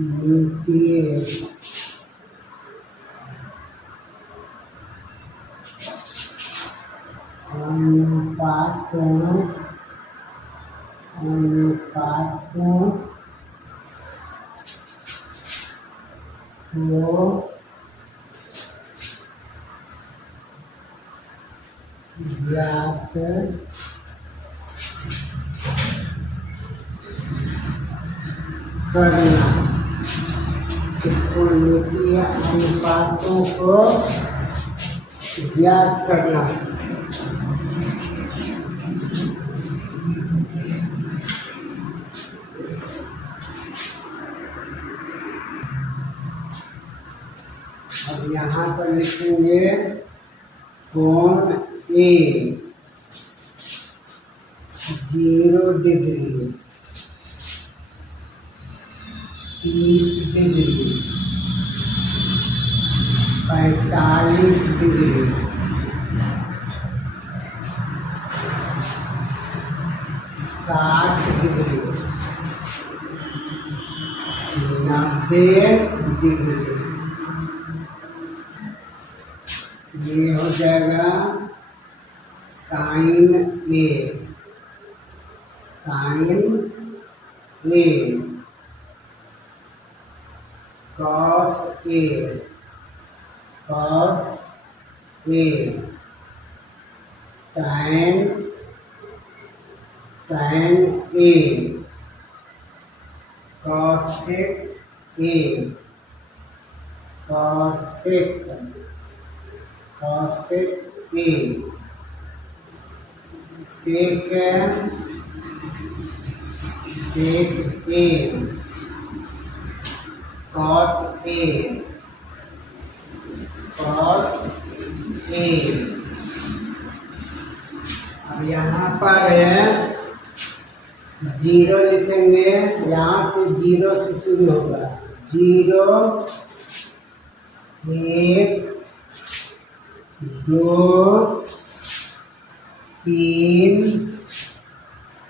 मितीय अनुपातों को ज्ञात करना। त्रिकोणमितीय अनुपातों को ज्ञात करना। अब यहाँ पर लिखेंगे कोण A 0 degree 30 degree 45 degree 60 degree 90 degree. ये हो जाएगा sine A cos A tan A cosec A sec A cot A अब यहाँ पर 0 लिखेंगे। यहाँ से 0 से शुरू होगा 0 1 2 3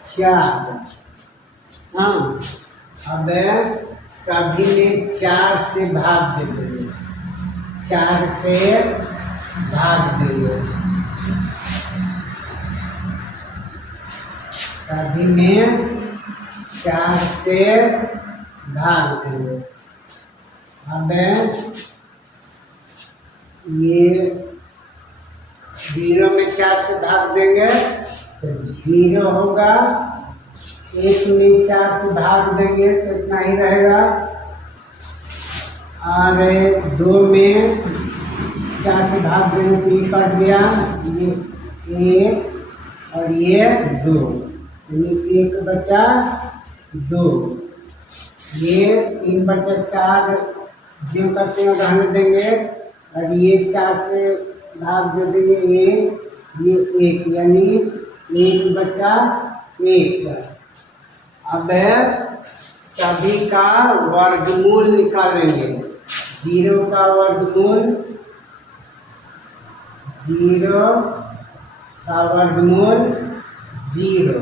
4। हाँ, अब सभी में 4 से भाग दे देंगे। 4 से भाग देंगे। सभी में 4 से भाग देंगे। अब ये 0 में 4 से भाग देंगे तो 0 होगा। 1 में 4 से भाग देंगे तो इतना ही रहेगा। और 2 में 4 से भाग देंगे तो ये कट गया। ये 1 और ये 2 यानी 1/2। ये 3/4 जो करते हैं रहने देंगे और ये 4 से भाग दे देंगे। ये 1 यानी 1/1। अब सभी का वर्गमूल निकालेंगे। 0 का वर्गमूल 0 का वर्गमूल 0।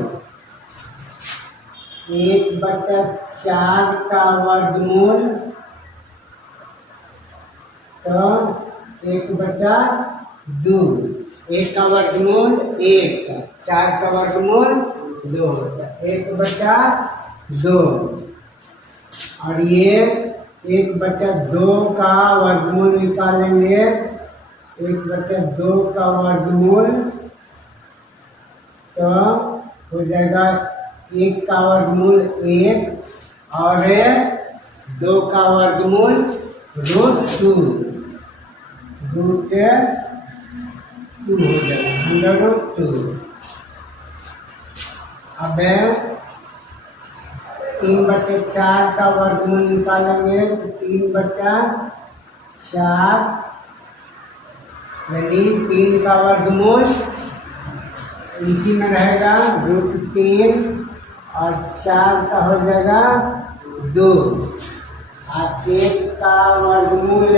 1/4 का वर्गमूल तो 1/2। 1 का वर्गमूल 1, 4 का वर्गमूल 2, 1/2। और ये 1/2 का वर्गमूल निकालेंगे। 1/2 का वर्गमूल तो हो जाएगा 1 का वर्गमूल 1 और 2 का वर्गमूल √2 हो जाएगा √2। अब 3/4 का वर्गमूल निकालेंगे तो 3/4 यानी 3 का वर्गमूल इसी में रहेगा √3 और 4 का हो जाएगा 2। आप 1 का वर्गमूल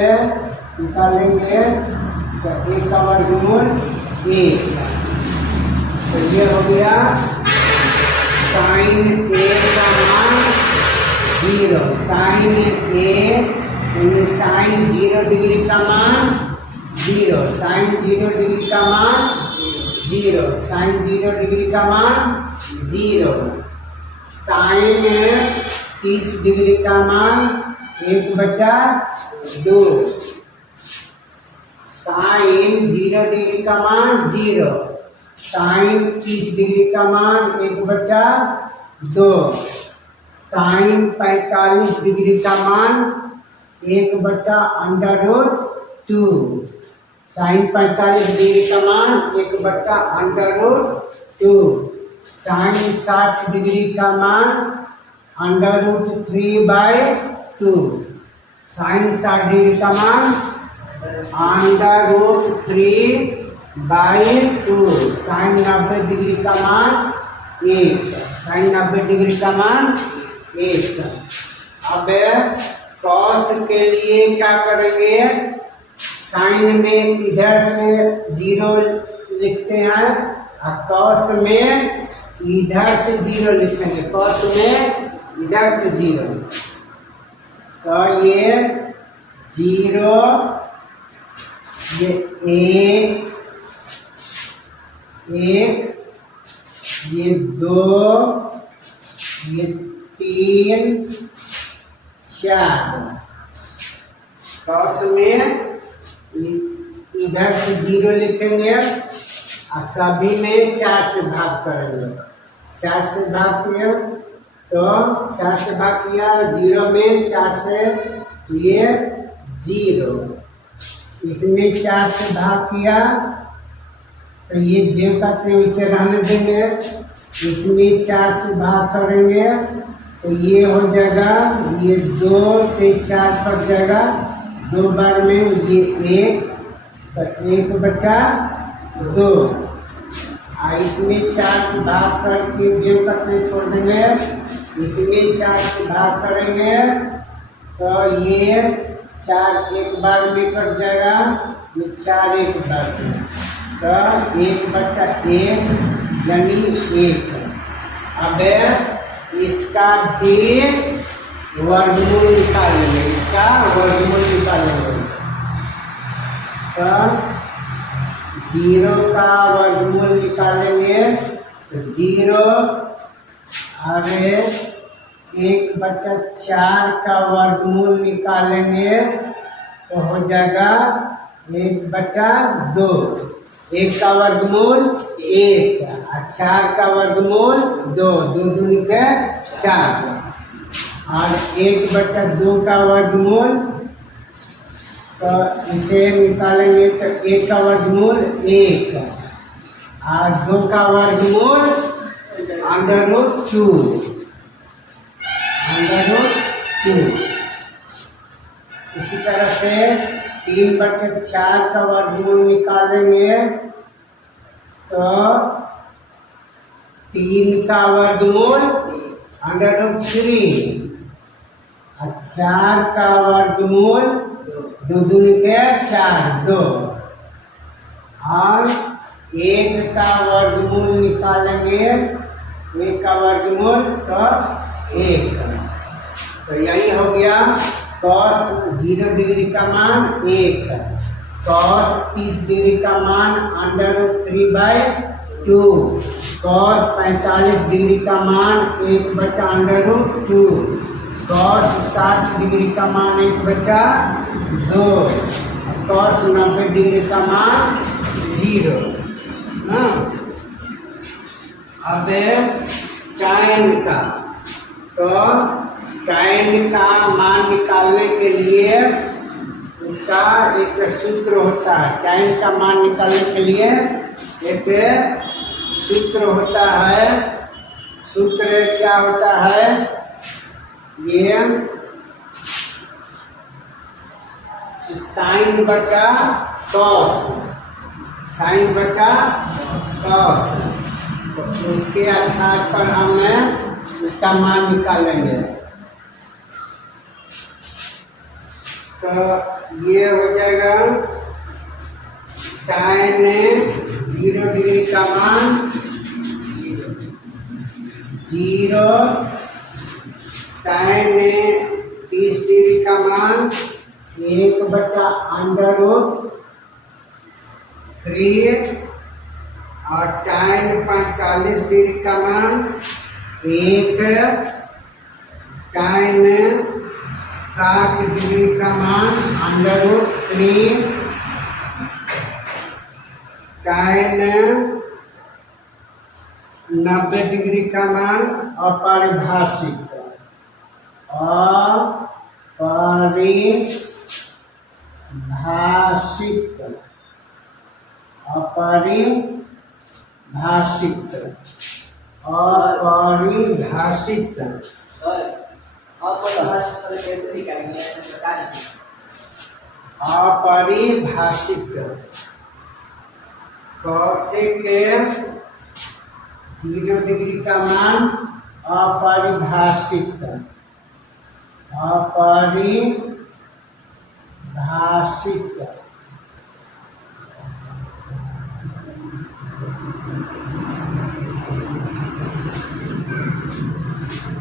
निकालेंगे तो 1 का वर्गमूल 1। तो ये हो गया साइन ए का मान जीरो, साइन ए साइन 0 डिग्री का मान जीरो, साइन 0 डिग्री का मान जीरो, साइन 0 डिग्री का मान जीरो, साइन 30 डिग्री का मान 1/2, साइन 0 डिग्री का मान जीरो, साइन 30 डिग्री का मान 1/2, साइन 45 डिग्री का मान 1/√2, साइन 45 डिग्री का मान 1/√2, साइन 60 डिग्री का मान √3/2, साइन 60 डिग्री का मान √3/2, साइन 90 डिग्री का मान 1, साइन 90 डिग्री का मान 1। अब कॉस के लिए क्या करेंगे, साइन में इधर से 0 लिखते हैं और कॉस में इधर से 0 लिखेंगे, कॉस में इधर से 0, तो ये 0, ये 1, ये 2, ये 3, 4, कॉस में इधर से 0 लिखेंगे और सभी में 4 से भाग करेंगे, 4 से भाग किया तो 4 से भाग किया, 0 में 4 से ये 0, इसमें 4 से भाग किया तो ये जो कहते हैं इसे रहने देंगे, इसमें 4 से भाग करेंगे तो ये हो जाएगा, ये 2 से 4 कट जाएगा, 2 बार में ये 1, तो 1/2, और इसमें 4 से भाग करके जो करते छोड़ देंगे, इसमें 4 से भाग करेंगे तो ये 4 एक बार में कट जाएगा, ये 4 एक बार में, तो 1/1 यानी 1। अब इसका भी वर्गमूल निकालेंगे, इसका वर्गमूल निकालेंगे, तो 0 का वर्गमूल निकालेंगे तो 0, अरे 1/4 का वर्गमूल निकालेंगे तो हो जाएगा 1/2, 1 का वर्गमूल 1 और 4 का वर्गमूल 2, 2 दूनी के 4, और 1/2 का वर्गमूल, तो इसे निकालेंगे तो 1 का वर्गमूल 1 और 2 का वर्गमूल √2, इसी तरह से 3/4 का वर्गमूल निकालेंगे तो 3 का वर्गमूल √3 और 4 का वर्गमूल 2 दूनी के 4, 2, और 1 का वर्गमूल निकालेंगे, 1 का वर्गमूल तो 1, तो यही हो गया कॉस 0 डिग्री का मान 1, कॉस 30 डिग्री का मान √3/2, कॉस 45 डिग्री का मान 1/√2, कॉस 60 डिग्री का मान 1/2, कॉस 90 डिग्री का मान 0। अब टाइन का, तो टाइन का मान निकालने के लिए इसका एक सूत्र होता है, टाइन का मान निकालने के लिए एक सूत्र होता है, सूत्र क्या होता है, ये साइन बटा कॉस, साइन बटा कॉस, तो उसके आधार पर हम इसका मान निकालेंगे, तो ये हो जाएगा टाइन 0 डिग्री का मान 0 tan 30 डिग्री का मान 1/√3 और tan 45 डिग्री का मान 1, tan 60 डिग्री का मान √3, tan 90 डिग्री का मान अपरिभाषित अपरिभाषित cosec 0 डिग्री का मान अपरिभाषित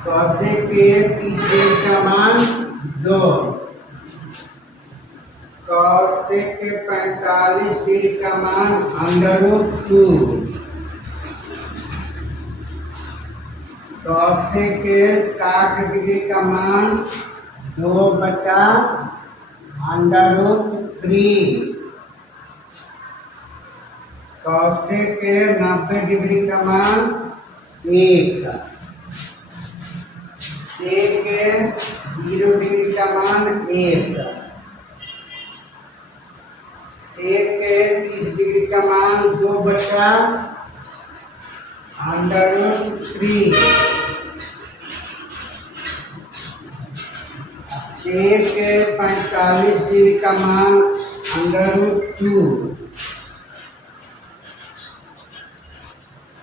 cosec 30 डिग्री का मान 2, cosec 45 डिग्री का मान √2, cosec 60 डिग्री का मान 2/√3, cosec 90 डिग्री का मान 1, sec 0 डिग्री का मान 1, sec 30 डिग्री का मान 2/√3, sec 45 डिग्री का मान √2,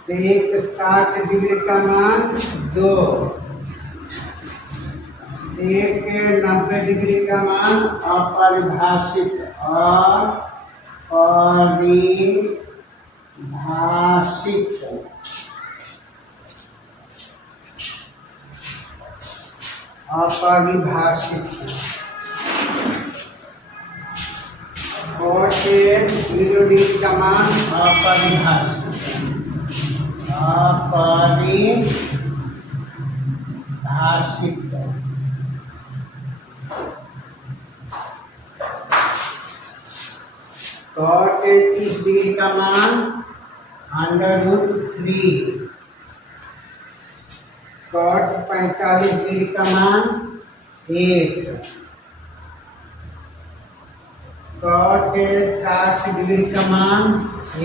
sec 60 डिग्री का मान 2, sec 90 डिग्री का मान अपरिभाषित cot 0 डिग्री का मान अपरिभाषित cot 30 डिग्री का मान √3, cot 45 डिग्री का मान 1, cot 60 डिग्री का मान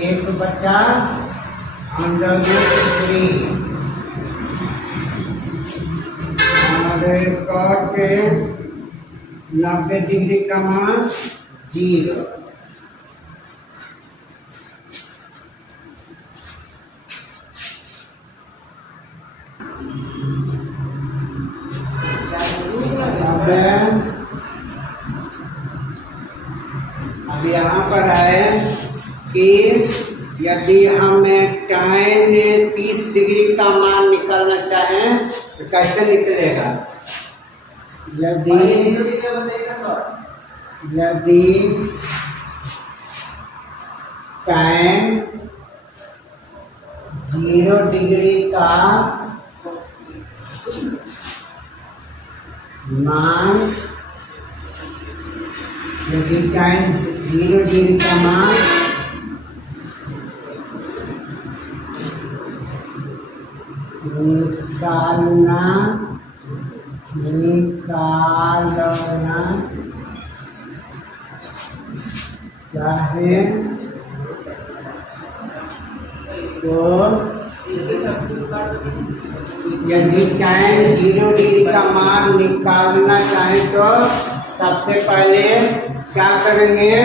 1/√3 और cot 90 डिग्री का मान 0। अब यहाँ पर है कि यदि हम tan 30 डिग्री का मान निकालना चाहें तो कैसे निकलेगा? यदि tan 0 डिग्री का मान tan 0 डिग्री का मान निकालना चाहे तो यदि tan 0 डिग्री का मान निकालना चाहे तो सबसे पहले क्या करेंगे?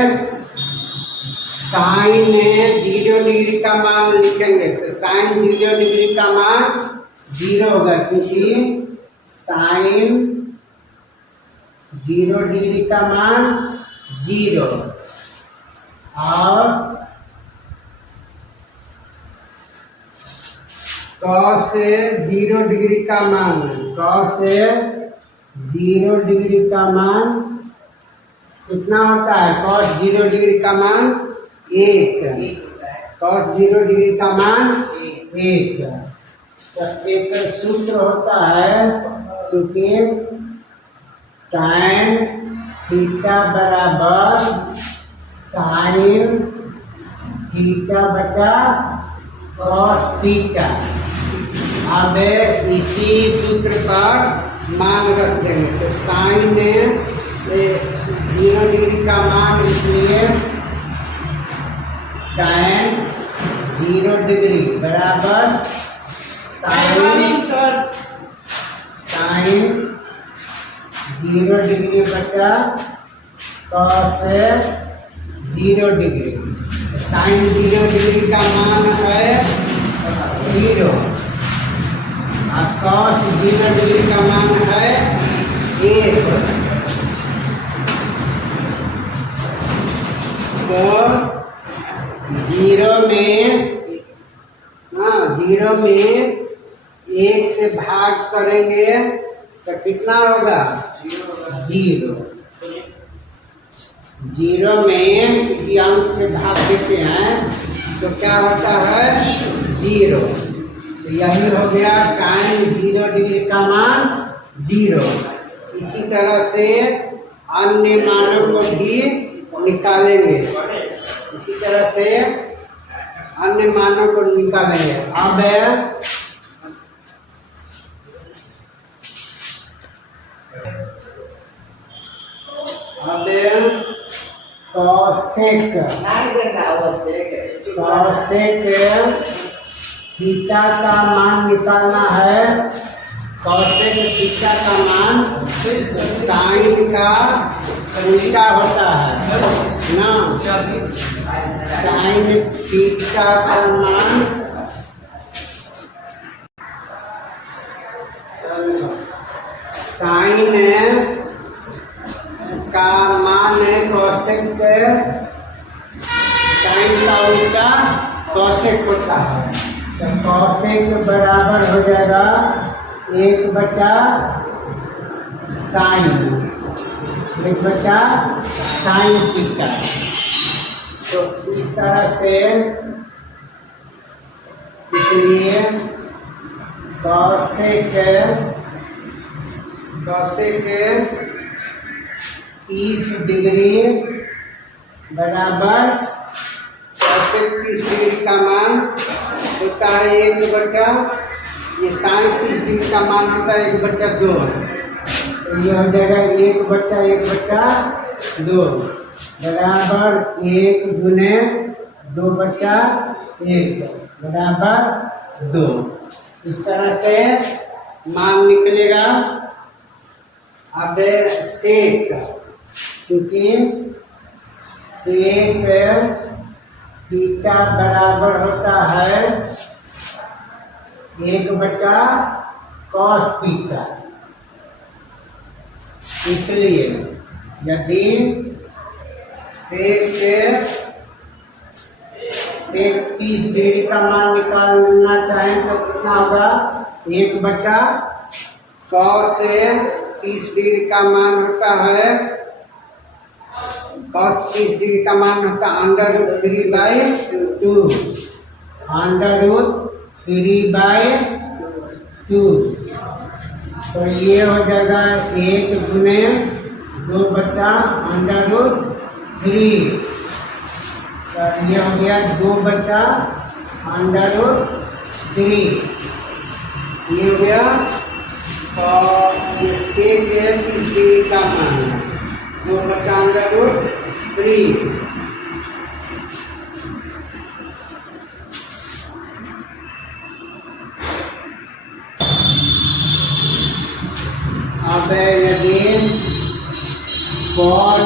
sin 0 डिग्री का मान लिखेंगे तो sin 0 डिग्री का मान 0 होगा, क्योंकि sin 0 डिग्री का मान 0 और cos 0 डिग्री का मान cos 0 डिग्री का मान कितना होता है? cos 0 डिग्री का मान 1, cos 0 डिग्री का मान 1। तो एक सूत्र होता है, चूंकि tan थीटा बराबर साइन थीटा बटा cos थीटा। अब इसी सूत्र पर मान रख देंगे, तो साइन में 0 डिग्री का मान, इसलिए tan 0 डिग्री बराबर साइन 0 डिग्री बटा cos 0 डिग्री। साइन 0 डिग्री का मान है 0 और cos 0 डिग्री का मान है 1। तो 0 में 1 से भाग करेंगे तो कितना होगा? 0 में किसी अंक से भाग देते हैं तो क्या होता है? 0। तो यही हो गया tan 0 डिग्री का मान 0। इसी तरह से अन्य मानों को भी निकालेंगे, इसी तरह से अन्य मानों को निकालेंगे। अब cosec थीटा का मान निकालना है। cosec थीटा का मान साइन का उल्टा होता है ना। साइन थीटा का मान साइन का मान है cosec, साइन का उल्टा cosec होता है। तो cosec बराबर हो जाएगा 1 बटा साइन थीटा। तो इस तरह से, इसलिए cosec 30 डिग्री बराबर cosec 30 डिग्री का मान होता है 1 बटा, ये साइन 30 डिग्री का मान होता है 1 बटा 2। तो ये हो जाएगा 1 बटा 2 बराबर 1 गुने 2 बटा 1 बराबर 2। इस तरह से मान निकलेगा। अब सेक, क्योंकि सेक थीटा बराबर होता है 1 बटा cos थीटा। इसलिए यदि सेक 30 डिग्री का मान निकालना चाहें तो कितना होगा? 1 बटा cos 30 डिग्री का मान होता है, cos 30 डिग्री का मान होता है √3/2, √3/2। तो ये हो जाएगा 1 गुने 2 बटा √3। तो ये हो गया 2 बटा √3। ये हो गया, और ये सेक 30 डिग्री का मान 2 बटा √3। अब यदि cot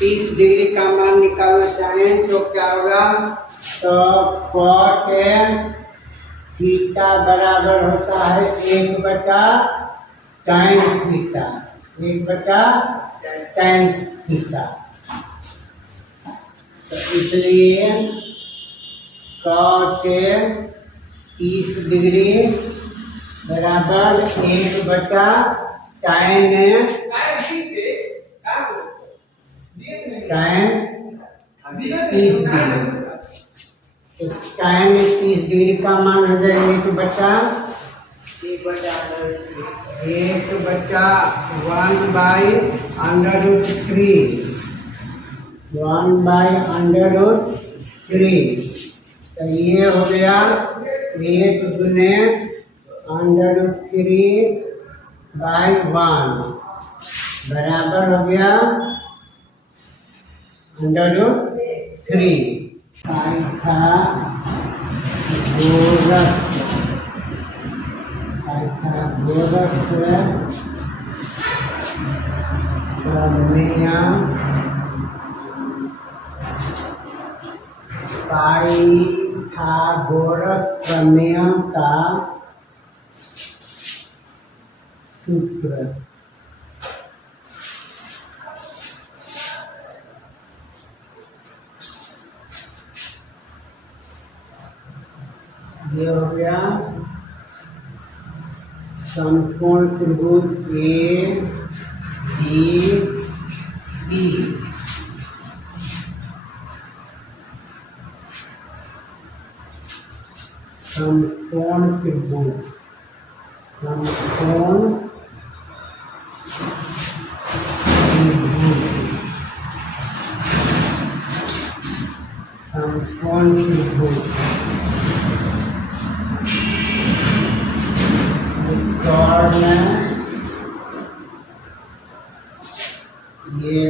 30 डिग्री का मान निकालना चाहें तो क्या होगा? तो cot थीटा बराबर होता है 1 बटा tan थीटा, 1 बटा tan थीटा। तो इसलिए cot 30 डिग्री बराबर 1 बटा tan tan 30 डिग्री। तो tan 30 डिग्री का मान हो जाएगा 1/√3 1/√3। तो ये हो गया 1/√3/1 बराबर हो गया √3। पाइथागोरस प्रमेय का सूत्र। ये हो गया समकोण त्रिभुज ABC समकोण त्रिभुज कर्ण ये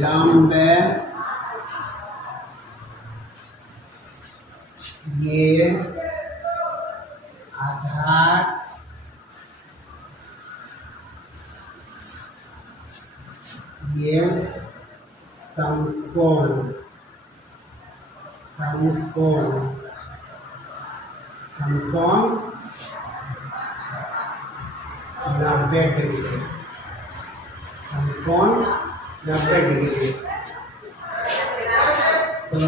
लंब ये आधार ये समकोण 90 डिग्री समकोण 90 डिग्री। तो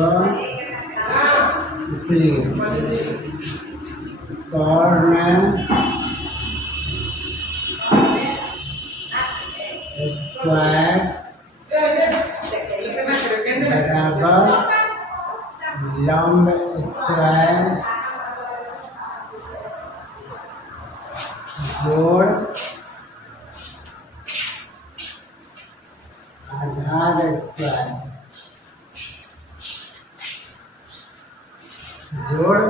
इसलिए कर्ण स्क्वायर बराबर लंब स्क्वायर जोड़ आधार स्क्वायर जोड़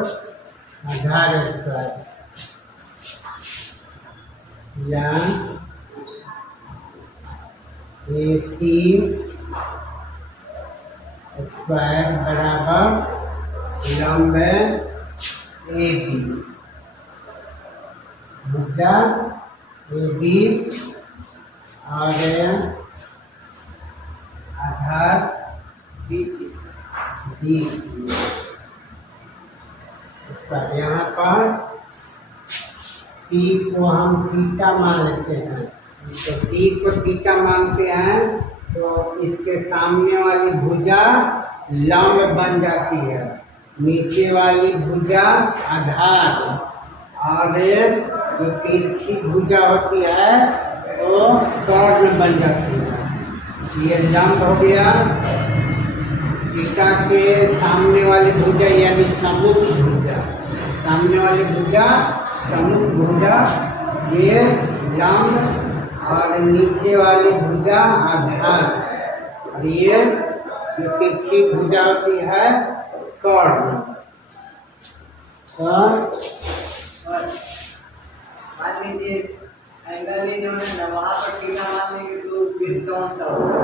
आधार स्क्वायर या AC स्क्वायर बराबर लंब AB भुजा AB और आधार BC। यहाँ पर C को हम थीटा मान लेते हैं। तो C को थीटा मानते हैं तो इसके सामने वाली भुजा लंब बन जाती है, नीचे वाली भुजा आधार और जो तिरछी भुजा होती है वो कर्ण बन जाती है। ये लंब हो गया थीटा के सामने वाली भुजा यानी सम्मुख भुजा, सामने वाली भुजा सम्मुख भुजा ये लंब और नीचे वाली भुजा आधार और ये जो तिरछी भुजा होती है कर्ण। मान लीजिए एंगल इन्होंने वहां पर थीटा मान लेंगे तो बेस कौन सा होगा?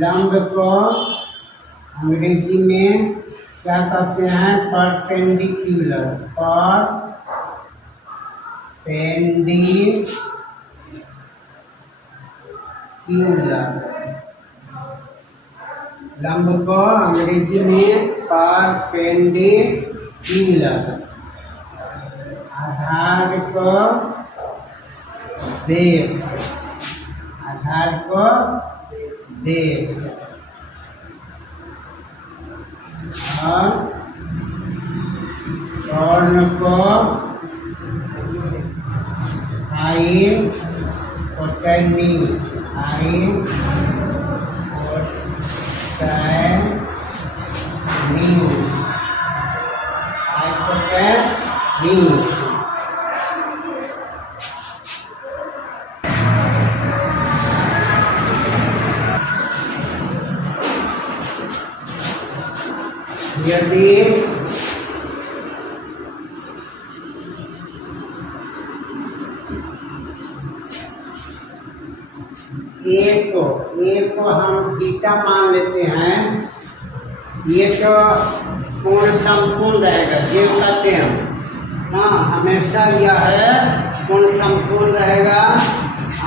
लंब को अंग्रेजी में क्या कहते हैं? परपेंडिकुलर। लंब को अंग्रेजी में परपेंडिकुलर, आधार को बेस, और कर्ण को हाइपोटेन्यूज यदि ए को हम थीटा मान लेते हैं, ये तो कोण समकोण रहेगा, जो कहते हैं ना, हमेशा यह है कोण समकोण रहेगा,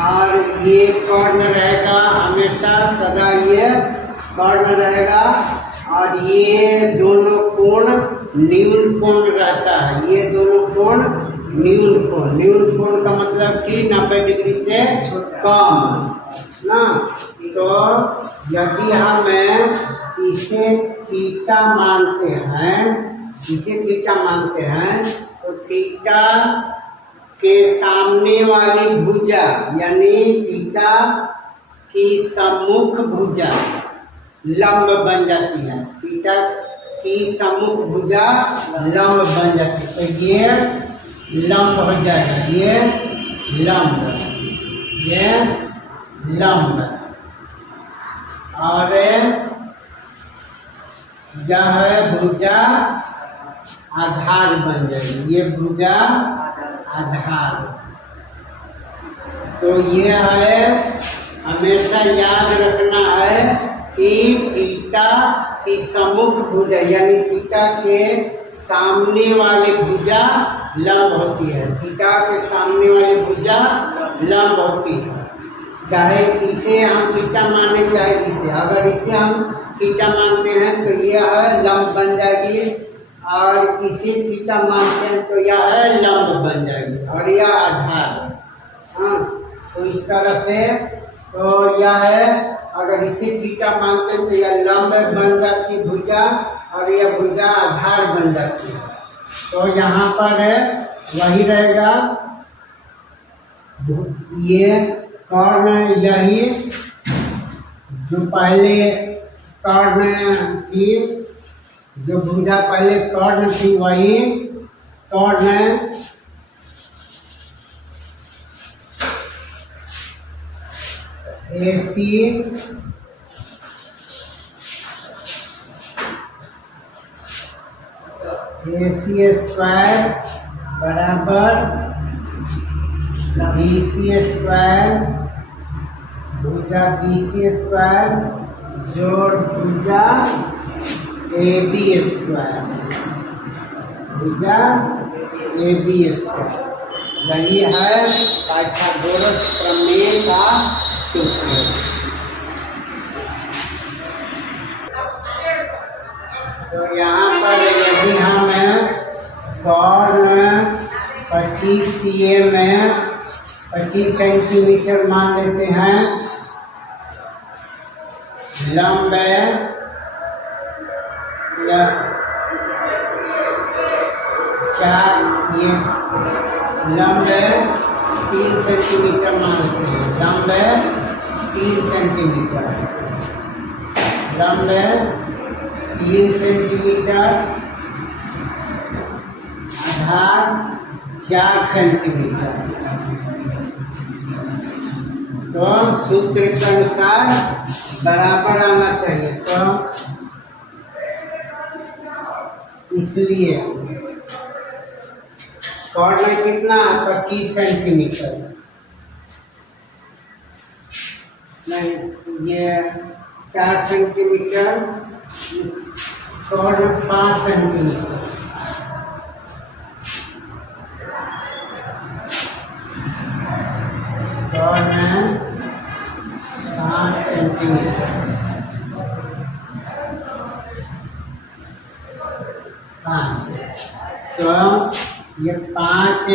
और ये कर्ण रहेगा, हमेशा सदा ये कर्ण रहेगा, और ये दोनों कोण न्यून कोण रहता है, ये दोनों कोण न्यून कोण का मतलब कि 90 डिग्री से कम ना। तो यदि हम इसे थीटा मानते हैं, तो थीटा के सामने वाली भुजा यानी थीटा की सम्मुख भुजा लंब बन जाती है, थीटा की सम्मुख भुजा लंब बन जाती है, तो ये लंब हो जाएगा, ये लंब, और यह है भुजा आधार बन जाएगी, ये भुजा आधार। तो ये है, हमेशा याद रखना है कि थीटा की सम्मुख भुजा यानी थीटा के सामने वाली भुजा लंब होती है, थीटा के सामने वाली भुजा लंब होती है, चाहे इसे हम थीटा माने चाहे इसे, अगर इसे हम थीटा मानते हैं तो यह है लंब बन जाएगी, और इसे थीटा मानते हैं तो यह है लंब बन जाएगी, और यह आधार। हाँ, तो इस तरह से तो यह है, अगर इसे थीटा मानते हैं तो यह लंब बन जाती है भुजा, और यह भुजा आधार बन जाती है। तो यहाँ पर है वही रहेगा, ये कर्ण, यही जो पहले कर्ण थी, जो भुजा पहले कर्ण थी वही कर्ण AC स्क्वायर बराबर BC स्क्वायर भुजा BC स्क्वायर जोड़ भुजा AB स्क्वायर, भुजा AB स्क्वायर, यही है पाइथागोरस प्रमेय का सूत्र। तो यहाँ पर यदि हम कर्ण 25 cm में 25 सेंटीमीटर मान लेते हैं, लंब या 4, ये लंब 3 सेंटीमीटर मान लेते हैं, लंब 3 सेंटीमीटर, लंब 3 सेंटीमीटर, आधार 4 सेंटीमीटर। तो सूत्र के अनुसार बराबर आना चाहिए, तो इसलिए कर्ण कितना 25 सेंटीमीटर, नहीं ये 4 सेंटीमीटर, कर्ण 5 सेंटीमीटर, कर्ण 5 सेंटीमीटर, 5, तो ये 5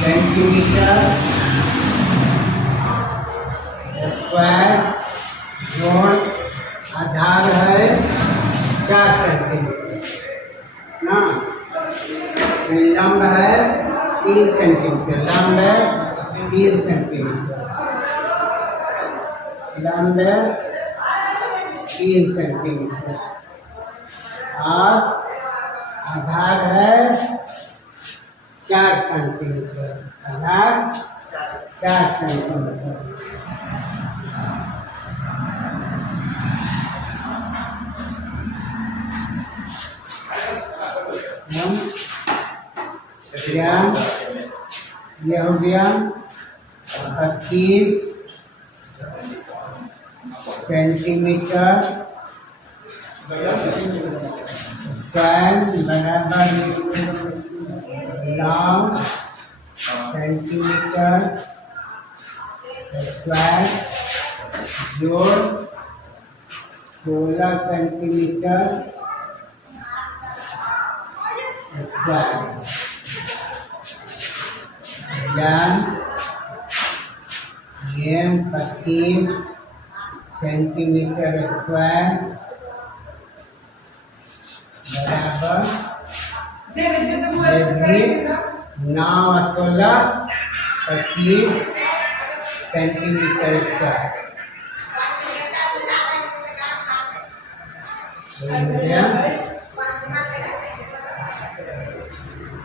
सेंटीमीटर स्क्वायर जोड़ आधार है 4 सेंटीमीटर ना। लंब है 3 सेंटीमीटर, लंब है 3 सेंटीमीटर, लंब है 3 सेंटीमीटर और आधार है 4 सेंटीमीटर, आधार 4 सेंटीमीटर। ये हो गया 25 सेंटीमीटर स्क्वायर बराबर 9 सेंटीमीटर स्क्वायर जोड़ 16 सेंटीमीटर स्क्वायर। ये 25 सेंटीमीटर स्क्वायर बराबर 9 और 16 25 सेंटीमीटर स्क्वायर।